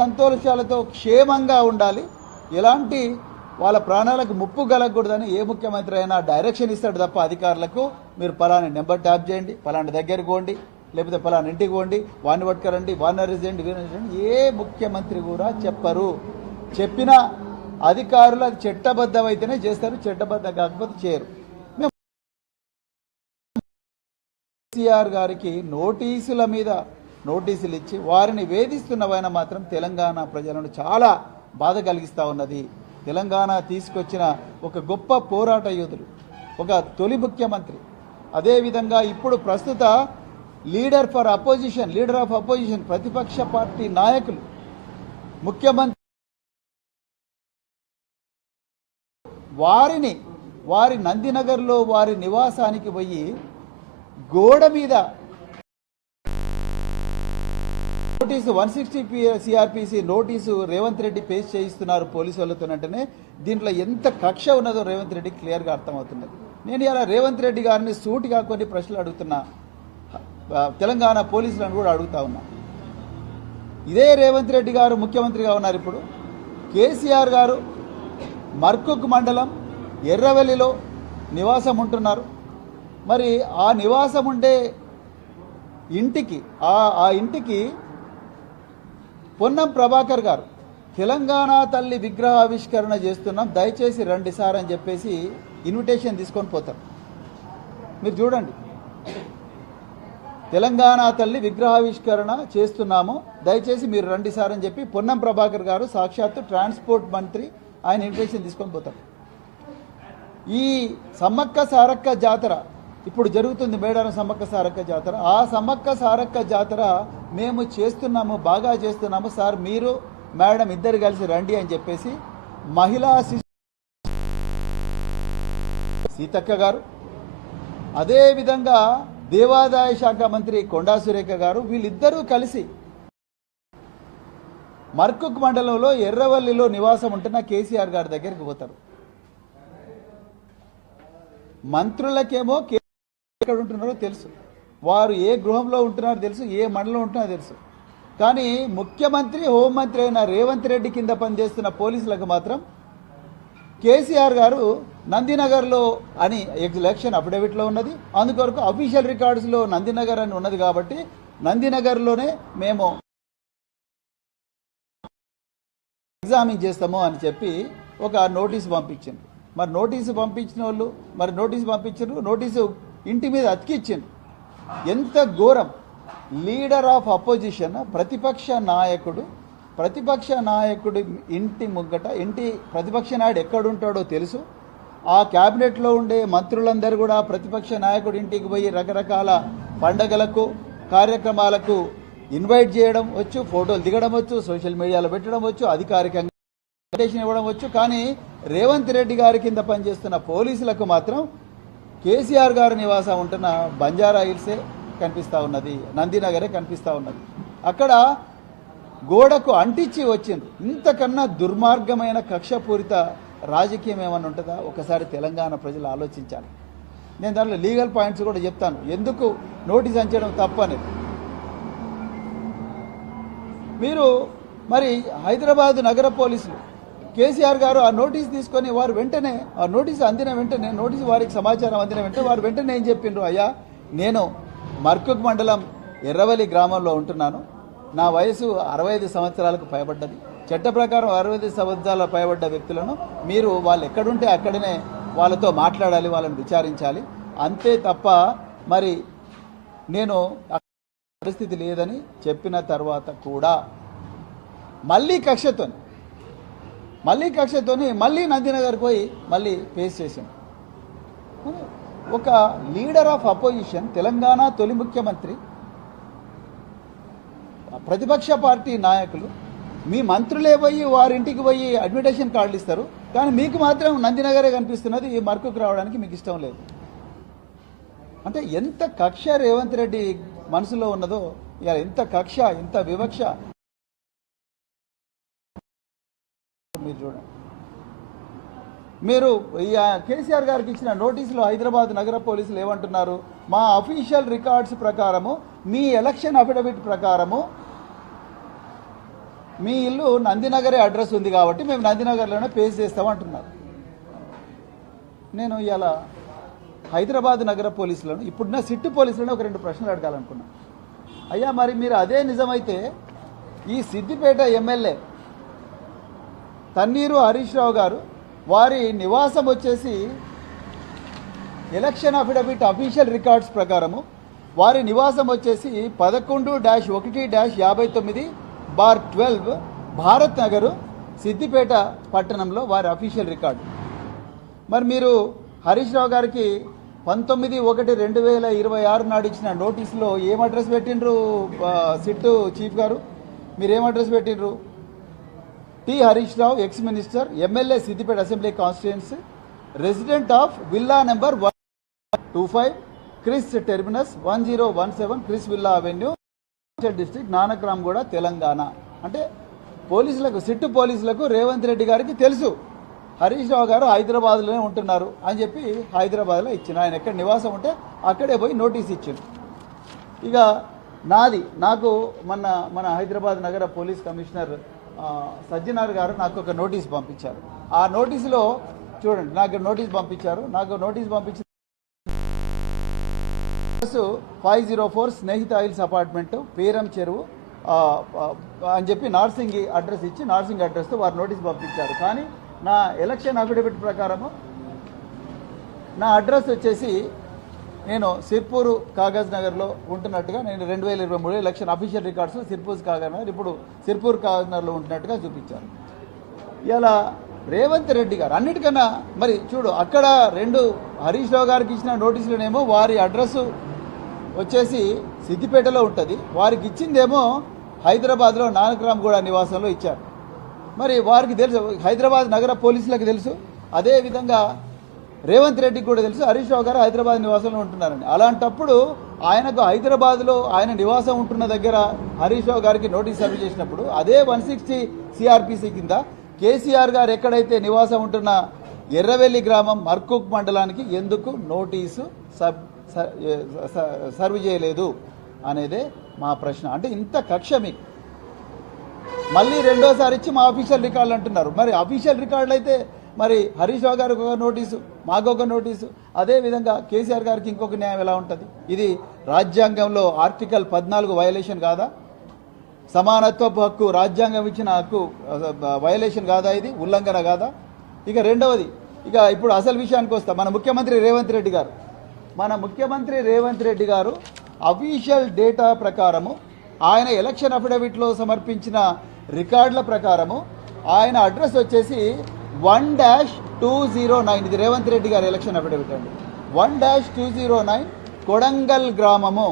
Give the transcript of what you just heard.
సంతోషాలతో క్షేమంగా ఉండాలి, ఎలాంటి వాళ్ళ ప్రాణాలకు ముప్పు కలగకూడదని ఏ ముఖ్యమంత్రి అయినా డైరెక్షన్ ఇస్తాడు తప్ప అధికారులకు మీరు పలానా నెంబర్ ట్యాప్ చేయండి, పలానా దగ్గరికి పోండి, లేకపోతే పలానా ఇంటికి పోండి, వాడిని పట్టుకరండి, వాడిని అరెస్ట్ చేయండి, వీరిని ఏ ముఖ్యమంత్రి కూడా చెప్పరు. చెప్పిన అధికారులు అది చట్టబద్ధమైతేనే చేస్తారు, చట్టబద్ధం కాకపోతే చేయరు. మేము కేసీఆర్ గారికి నోటీసుల మీద నోటీసులు ఇచ్చి వారిని వేధిస్తున్నవైనా మాత్రం తెలంగాణ ప్రజలను చాలా బాధ కలిగిస్తూ ఉన్నది. తెలంగాణ తీసుకొచ్చిన ఒక గొప్ప పోరాట యోధులు, ఒక తొలి ముఖ్యమంత్రి, అదేవిధంగా ఇప్పుడు ప్రస్తుత లీడర్ ఆఫ్ అపోజిషన్ ప్రతిపక్ష పార్టీ నాయకులు, ముఖ్యమంత్రి వారి నందినగర్లో వారి నివాసానికి పోయి గోడ మీద notice 160 CRPC notice Revanth Reddy paste చేయిస్తున్నారు పోలీసు వాళ్ళతోనంటేనే దీంట్లో ఎంత కక్ష ఉన్నదో రేవంత్ రెడ్డి క్లియర్గా అర్థమవుతున్నది. నేను ఇలా రేవంత్ రెడ్డి గారిని సూటిగా కొన్ని ప్రశ్నలు అడుగుతున్నా, తెలంగాణ పోలీసులను కూడా అడుగుతా ఉన్నా. ఇదే రేవంత్ రెడ్డి గారు ముఖ్యమంత్రిగా ఉన్నారు. ఇప్పుడు కేసీఆర్ గారు మర్కుక్ మండలం ఎర్రవెల్లిలో నివాసం ఉంటున్నారు. మరి ఆ నివాసం ఉండే ఇంటికి ఆ ఇంటికి పొన్నం ప్రభాకర్ గారు తెలంగాణ తల్లి విగ్రహావిష్కరణ చేస్తున్నాం, దయచేసి రండి సార్ అని చెప్పేసి ఇన్విటేషన్ తీసుకొని పోతారు. మీరు చూడండి, తెలంగాణ తల్లి విగ్రహావిష్కరణ చేస్తున్నాము, దయచేసి మీరు రండి సార్ అని చెప్పి పొన్నం ప్రభాకర్ గారు సాక్షాత్తు ట్రాన్స్పోర్ట్ మంత్రి ఆయన ఇన్విటేషన్ తీసుకొని పోతారు. ఈ సమ్మక్క సారక్క జాతర ఇప్పుడు జరుగుతుంది, మేడారం సమ్మక్క సారక్క జాతర. ఆ సమ్మక్క సారక్క జాతర మేము చేస్తున్నాము, బాగా చేస్తున్నాము సార్, మీరు మేడం ఇద్దరు కలిసి రండి అని చెప్పేసి మహిళా సీతక్క గారు, అదేవిధంగా దేవాదాయ శాఖ మంత్రి కొండా సురేఖ గారు, వీళ్ళిద్దరూ కలిసి మర్కుక్ మండలంలో ఎర్రవల్లిలో నివాసం ఉంటున్న కేసీఆర్ గారి దగ్గరికి పోతారు. మంత్రులకేమో ఎక్కడ ఉంటున్నారో తెలుసు, వారు ఏ గృహంలో ఉంటున్నారో తెలుసు, ఏ మండలంలో ఉంటున్నారో తెలుసు. కానీ ముఖ్యమంత్రి హోంమంత్రి అయిన రేవంత్ రెడ్డి కింద పనిచేస్తున్న పోలీసులకు మాత్రం కేసీఆర్ గారు నందినగర్లో అని ఎలక్షన్ అఫిడవిట్లో ఉన్నది, అందుకొరకు అఫీషియల్ రికార్డ్స్లో నందినగర్ అని ఉన్నది కాబట్టి నందినగర్లోనే మేము ఎగ్జామిన్ చేస్తాము అని చెప్పి ఒక నోటీసు పంపించింది. మరి నోటీసు పంపించిన వాళ్ళు నోటీసు పంపించారు, నోటీసు ఇంటి మీద అతికిచ్చింది. ఎంత ఘోరం! లీడర్ ఆఫ్ అపోజిషన్ ప్రతిపక్ష నాయకుడు ఇంటి ముగ్గట, ప్రతిపక్ష నాయుడు ఎక్కడుంటాడో తెలుసు. ఆ క్యాబినెట్లో ఉండే మంత్రులందరూ కూడా ప్రతిపక్ష నాయకుడు ఇంటికి పోయి రకరకాల పండగలకు కార్యక్రమాలకు ఇన్వైట్ చేయడం వచ్చు, ఫోటోలు దిగడం వచ్చు, సోషల్ మీడియాలో పెట్టడం వచ్చు, అధికారికంగా ఇన్విటేషన్ ఇవ్వడం వచ్చు. కానీ రేవంత్ రెడ్డి గారి కింద పనిచేస్తున్న పోలీసులకు మాత్రం కేసీఆర్ గారు నివాసం ఉంటున్న బంజారా హిల్సే కనిపిస్తూ ఉన్నది, నందినగరే కనిపిస్తూ ఉన్నది. అక్కడ గోడకు అంటించి వచ్చింది. ఇంతకన్నా దుర్మార్గమైన కక్షపూరిత రాజకీయం ఏమన్నా ఉంటుందా? ఒకసారి తెలంగాణ ప్రజలు ఆలోచించాలి. నేను దాంట్లో లీగల్ పాయింట్స్ కూడా చెప్తాను, ఎందుకు నోటీస్ అంచడం తప్పని. మీరు మరి హైదరాబాద్ నగర పోలీసులు కేసీఆర్ గారు ఆ నోటీస్ తీసుకొని వారు వెంటనే ఆ నోటీసు అందిన వెంటనే వారికి సమాచారం అందిన వెంటనే వారు వెంటనే ఏం చెప్పిండ్రు, అయ్యా నేను మర్కుక్ మండలం ఎర్రవల్లి గ్రామంలో ఉంటున్నాను, నా వయసు 65 సంవత్సరాలకు పైబడ్డది, చట్ట ప్రకారం 65 సంవత్సరాల పైబడ్డ వ్యక్తులను మీరు వాళ్ళు ఎక్కడుంటే అక్కడనే వాళ్ళతో మాట్లాడాలి, వాళ్ళని విచారించాలి, అంతే తప్ప మరి నేను పరిస్థితి లేదని చెప్పిన తర్వాత కూడా మళ్ళీ కక్షతోని మళ్ళీ నందినగర్ పోయి మళ్ళీ ఫేస్ చేశాం. ఒక లీడర్ ఆఫ్ అపోజిషన్, తెలంగాణ తొలి ముఖ్యమంత్రి, ప్రతిపక్ష పార్టీ నాయకులు, మీ మంత్రులే పోయి వారింటికి పోయి అడ్మిటేషన్ కార్డులు ఇస్తారు, కానీ మీకు మాత్రం నందినగరే కనిపిస్తున్నది, ఈ మర్కుకు రావడానికి మీకు ఇష్టం లేదు. అంటే ఎంత కక్ష రేవంత్ రెడ్డి మనసులో ఉన్నదో, ఎంత కక్ష, ఎంత వివక్ష మీరు చూడండి. మీరు కేసీఆర్ గారికి ఇచ్చిన నోటీసులో హైదరాబాద్ నగర పోలీసులు ఏమంటున్నారు, మా అఫీషియల్ రికార్డ్స్ ప్రకారము, మీ ఎలక్షన్ అఫిడవిట్ ప్రకారము మీ ఇల్లు నందినగరే అడ్రస్ ఉంది కాబట్టి మేము నందినగర్లోనే పేస్ చేస్తామంటున్నారు. నేను ఇలా హైదరాబాద్ నగర పోలీసులను ఇప్పుడున్న సిట్టు పోలీసులను ఒక 2 ప్రశ్నలు అడగాలనుకున్నాను. అయ్యా, మరి మీరు అదే నిజమైతే ఈ సిద్దిపేట ఎమ్మెల్యే తన్నీరు హరీష్ రావు గారు వారి నివాసం వచ్చేసి ఎలక్షన్ అఫిడవిట్ అఫీషియల్ రికార్డ్స్ ప్రకారము వారి నివాసం వచ్చేసి 11-1-59/12 భారత్ నగరు సిద్దిపేట పట్టణంలో వారి అఫీషియల్ రికార్డు. మరి మీరు హరీష్ రావు గారికి 19/1/2026 నాడు ఇచ్చిన నోటీసులో ఏం అడ్రస్ పెట్టిండ్రు? సిట్టు చీఫ్ గారు మీరేం అడ్రస్ పెట్టిండ్రు? T Harish Rao, ex minister, MLA Siddipet assembly constituency, resident of villa number 125 Chris terminus 1017 Chris villa avenue, district Nanakramguda, Telangana. అంటే పోలీసులకు, సిట్టు పోలీసులకు రేవంత్ రెడ్డి గారికి తెలుసు హరీష్ రావు గారు హైదరాబాద్లోనే ఉంటున్నారు అని చెప్పి హైదరాబాద్లో ఇచ్చిన, ఆయన ఎక్కడ నివాసం ఉంటే అక్కడే పోయి నోటీస్ ఇచ్చింది. ఇక నాకు మన హైదరాబాద్ నగర పోలీస్ కమిషనర్ సజ్జనార్ గారు నాకు ఒక నోటీస్ పంపించారు. ఆ నోటీసులో చూడండి, నాకు నోటీస్ పంపించారు. 504 స్నేహిత హిల్స్ అపార్ట్మెంట్, పేరం చెరువు అని చెప్పి నార్సింగి అడ్రస్ ఇచ్చి, నార్సింగి అడ్రస్తో వారు నోటీస్ పంపించారు. కానీ నా ఎలక్షన్ అఫిడవిట్ ప్రకారము నా అడ్రస్ వచ్చేసి నేను సిర్పూర్ కాగజ్ నగర్లో ఉంటున్నట్టుగా, నేను 2023 election official records Sirpur Kagaz Nagar, ఇప్పుడు సిర్పూర్ కాగజ్ నగర్లో ఉంటున్నట్టుగా చూపించారు. ఇలా రేవంత్ రెడ్డి గారు అన్నిటికన్నా మరి చూడు, అక్కడ 2 హరీష్ రావు గారికి ఇచ్చిన నోటీసులనేమో వారి అడ్రస్ వచ్చేసి సిద్దిపేటలో ఉంటుంది, వారికి ఇచ్చిందేమో హైదరాబాద్లో నానక్రామ్గూడ నివాసంలో ఇచ్చారు. మరి వారికి తెలుసు, హైదరాబాద్ నగర పోలీసులకు తెలుసు, అదేవిధంగా రేవంత్ రెడ్డికి కూడా తెలుసు హరీష్ రావు గారు హైదరాబాద్ నివాసంలో ఉంటున్నారని. అలాంటప్పుడు ఆయనకు హైదరాబాద్లో ఆయన నివాసం ఉంటున్న దగ్గర హరీష్ రావు గారికి నోటీస్ సర్వ్ చేసినప్పుడు అదే 160 సిఆర్పిసి కింద కేసీఆర్ గారు ఎక్కడైతే నివాసం ఉంటున్న ఎర్రవెల్లి గ్రామం మర్కుక్ మండలానికి ఎందుకు నోటీసు సర్వ్ చేయలేదు అనేదే మా ప్రశ్న. అంటే ఇంత కక్ష మీకు, మళ్ళీ రెండోసారి ఇచ్చి మా అఫీషియల్ రికార్డులు అంటున్నారు. మరి అఫీషియల్ రికార్డులు అయితే మరి హరీష్ రావు గారికి ఒక నోటీసు, మాకు ఒక నోటీసు, అదేవిధంగా కేసీఆర్ గారికి ఇంకొక న్యాయం ఎలా ఉంటుంది? ఇది రాజ్యాంగంలో ఆర్టికల్ 14 వయలేషన్ కాదా? సమానత్వపు హక్కు, రాజ్యాంగం ఇచ్చిన హక్కు వయలేషన్ కాదా? ఇది ఉల్లంఘన కాదా? ఇక రెండవది, ఇక ఇప్పుడు అసలు విషయానికి వస్తా. మన ముఖ్యమంత్రి రేవంత్ రెడ్డి గారు అఫీషియల్ డేటా ప్రకారము, ఆయన ఎలక్షన్ అఫిడవిట్లో సమర్పించిన రికార్డుల ప్రకారము ఆయన అడ్రస్ వచ్చేసి 1-209, ఇది రేవంత్ రెడ్డి గారు ఎలక్షన్ అఫిడవిట్ అండి, 1-209 కొడంగల్ గ్రామము